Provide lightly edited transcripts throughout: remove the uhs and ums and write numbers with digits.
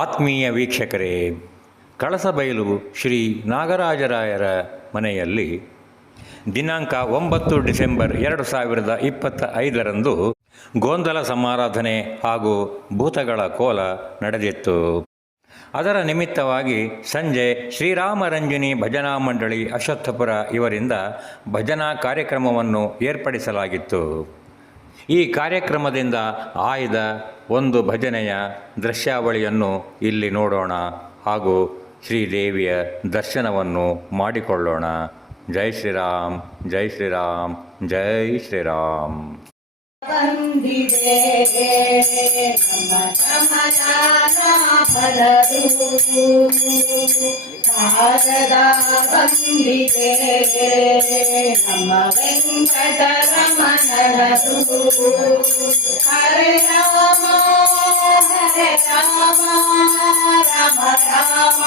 ಆತ್ಮೀಯ ವೀಕ್ಷಕರೇ, ಕಳಸಬೈಲು ಶ್ರೀ ನಾಗರಾಜರಾಯರ ಮನೆಯಲ್ಲಿ ದಿನಾಂಕ 9 ಡಿಸೆಂಬರ್ 2025ರಂದು ಗೋಂದಲ ಸಮಾರಾಧನೆ ಹಾಗೂ ಭೂತಗಳ ಕೋಲ ನಡೆದಿತ್ತು. ಅದರ ನಿಮಿತ್ತವಾಗಿ ಸಂಜೆ ಶ್ರೀರಾಮರಂಜನಿ ಭಜನಾ ಮಂಡಳಿ ಅಶ್ವತ್ಥಪುರ ಇವರಿಂದ ಭಜನಾ ಕಾರ್ಯಕ್ರಮವನ್ನು ಏರ್ಪಡಿಸಲಾಗಿತ್ತು. ಈ ಕಾರ್ಯಕ್ರಮದಿಂದ ಆಯ್ದ ಒಂದು ಭಜನೆಯ ದೃಶ್ಯಾವಳಿಯನ್ನು ಇಲ್ಲಿ ನೋಡೋಣ ಹಾಗೂ ಶ್ರೀದೇವಿಯ ದರ್ಶನವನ್ನು ಮಾಡಿಕೊಳ್ಳೋಣ. ಜೈ ಶ್ರೀರಾಮ್, ಜೈ ಶ್ರೀರಾಮ್, ಜೈ ಶ್ರೀರಾಮ್. ಬಂದಿದೆ ನಮ್ಮ ಸಮಾಧಾನ ಫಲರು, ಕಾರದ ಬಂದಿದೆ ನಮ್ಮ ವೆಂಕಟರಮಣನದು. ಹರೇ ರಾಮ ಹರೇ ರಾಮ ರಾಮ ರಾಮ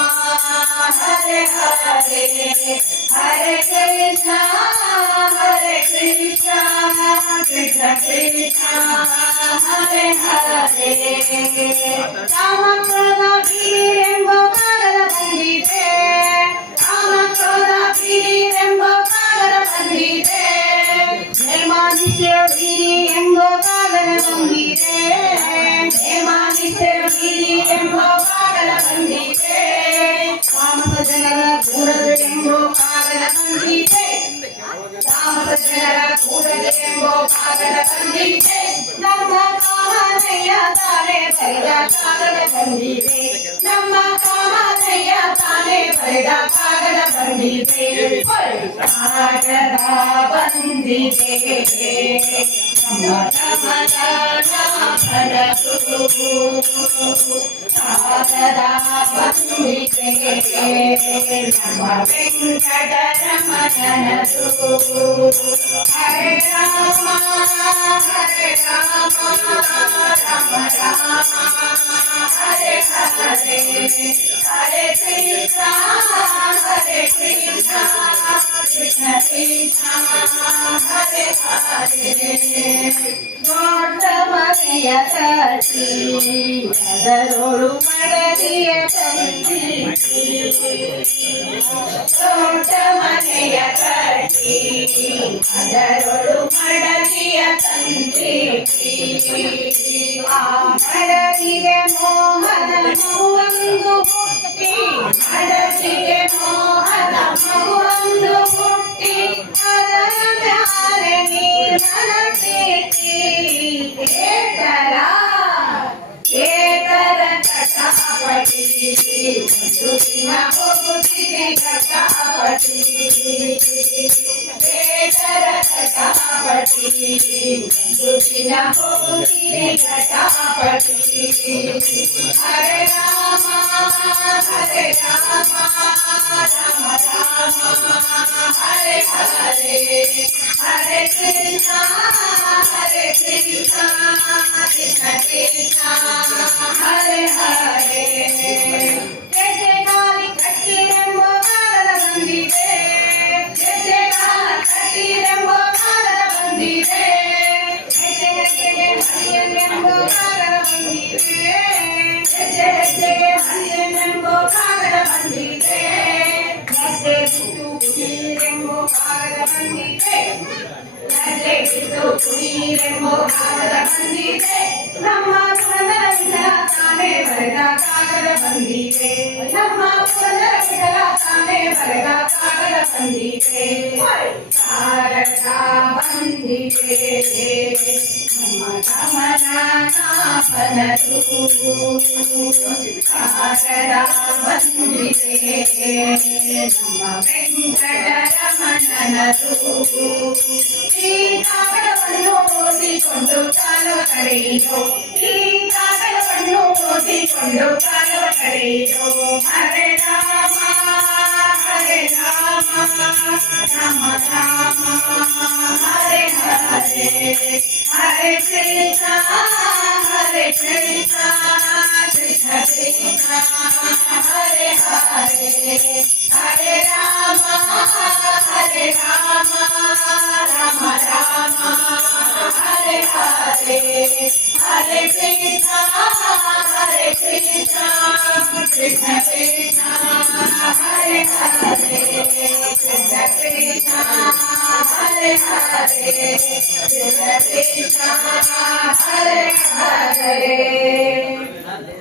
ಹರೇ ಹರೇ, ಹರೇ ಕೃಷ್ಣ ಹರೇ ಕೃಷ್ಣ ಕೃಷ್ಣ ಕೃಷ್ಣ ಹರೇ ಹರೇ. ರಾಮ ಕ್ರೋಧ ಬೀರೆಂಬ ಕಾಗದ ಬಂದಿದೆ, ರಾಮ ಕ್ರೋಧ ಬೀರೆಂಬ ಕಾಗದ ಬಂದಿದೆ, ನೇಮಾನಿತ್ಯ ಬೀರಿ ಎಂಬ ಕಾಗದ ಬಂದಿದೆ, ನೇಮಾನಿತ್ಯ ಬೀರಿ ಎಂಬ ಕಾಗದ ಬಂದಿದೆ, ಕಾಮಕ ಜನರ ಕೂಡದು ಎಂಬ ಕಾಗದ ಬಂದಿದೆ, ಕಾಮಕ ಜನರ ಕೂಡದು ಎಂಬ ಕಾಗದ ಬಂದಿದೆ, ನಮ್ಮ ಕಾಮನೆಯ ತಾನೇ ಬರೆದ ಕಾಗದ ಬಂದಿದೆ, ನಮ್ಮ ಕಾಮನೆಯ ತಾನೇ ಬರೆದ ಕಾಗದ ಬಂದಿದೆ, ಕಾಗದ ಬಂದಿದೆ ನಮ್ಮ ಸಮಾಧಾನ ಫಲರು, ಕಾಗದ ಬಂದಿದೆ ನಮ್ಮ ವೆಂಕಟರಮಣನದು. ಹರೇ ರಾಮ ಹರೇ ರಾಮ ರಾಮ ರಾಮ ಹರೇ ಹರೇ, ಹರೇ ಕೃಷ್ಣ ಹರೇ ಕೃಷ್ಣ ಕೃಷ್ಣ ಕೃಷ್ಣ ಹರೇ ಹರೇ. ದೊಡ್ಡ ಮನೆಯ ಕಟ್ಟಿ ಅದರೊಳು ಮಡದಿಯ ತಂದಿಸಿ, ದೊಡ್ಡ ಮನೆಯ ಕಟ್ಟಿ ಅದರೊಳು ಮಡದಿಯ ತಂದಿಸಿ, ಆ ಮಡದಿಗೆ ಮೋಹನ ಮಗುವೊಂದು ಹುಟ್ಟಿ, ಮಡದಿಗೆ ಮೋಹನ ಮಗುವೊಂದು ಹುಟ್ಟಿ, ಅದರ ಮ್ಯಾಲೆ ನೀರನ ಪ್ರೀತಿ ಏತರ ಏತರ ಕಟಾಪಟಿ, ಒಂದು ದಿನ ಹೋಗುತ್ತಿದೆ ಕಟಾಪಟಿ, ಏತರ ಕಟಾಪಟಿ, ಒಂದು ದಿನ ಹೋಗುತ್ತಿದೆ ಕಟಾಪಟಿ. ಹರೇ ರಾಮ ಹರೇ ರಾಮ ರಾಮ ರಾಮ ಹರೇ ಹರೇ, ಹರೇ ಕೃಷ್ಣ ಹರೇ ಕೃಷ್ಣ ಕೃಷ್ಣ ಕೃಷ್ಣ ಹರೇ ಹರೇ. ಗೆಜ್ಜೆಗಾಲಿ ಕಟ್ಟಿರೆಂಬ ಕಾಗದ ಬಂದಿದೆ, ಗೆಜ್ಜೆಗಾಲಿ ಕಟ್ಟಿರೆಂಬ ಕಾಗದ ಬಂದಿದೆ, ಹೆಜ್ಜೆ ಹೆಜ್ಜೆಗೆ ಹರಿಯನೆಂಬ ಕಾಗದ ಬಂದಿದೆ, ಹೆಜ್ಜೆ ಹೆಜ್ಜೆಗೆ ಹರಿಯನೆಂಬ ಕಾಗದ ಬಂದಿದೆ, ಹೆಜ್ಜೆ ಬಿಟ್ಟು ಕುಡಿರೆಂಬ ಕಾಗದ ಬಂದಿದೆ, ಹೆಜ್ಜೆ ಬಿಟ್ಟು ಕುಡಿರೆಂಬ ಕಾಗದ ಬಂದಿದೆ, ನಮ್ಮ ಪುರಂದರ ವಿಠಲ ತಾನೇ ಬರೆದ ಕಾಗದ ಬಂದಿದೆ, ನಮ್ಮ ಪುರಂದರ ವಿಠಲ ತಾನೇ ಬರೆದ ಕಾಗದ ಬಂದಿದೆ, ಕಾಗದ ಬಂದಿದೆ ನಮ್ಮ ಸಮಾಧಾನ ಫಲರು, ಕಾಗದ ಬಂದಿದೆ ನಮ್ಮ ವೆಂಕಟರಮಣನದು. ಈ ಕಾಗದವನ್ನು ಓದಿಕೊಂಡು ಕಾಲವ ಕಳೆಯಿತು, ಈ ಕಾಗದವನ್ನು ಓದಿಕೊಂಡು ಕಾಲವ ಕಳೆಯಿತು. ಹರೇ ರಾಮ ಹರೇ ರಾಮ ರಾಮ ರಾಮ ಹರೇ ಹರೇ, ಹರೇ ಕೃಷ್ಣ ಹರೇ ಕೃಷ್ಣ ಕೃಷ್ಣ ಕೃಷ್ಣ ಹರೇ ಹರೇ, ಹರೇ ರಾಮ ಹರೇ ರಾಮ ರಾಮ ರಾಮ ಹರೇ ಹರೇ, Hare Krishna Hare Krishna Krishna Krishna Hare Hare Krishna Krishna Hare Hare Krishna Krishna Hare Hare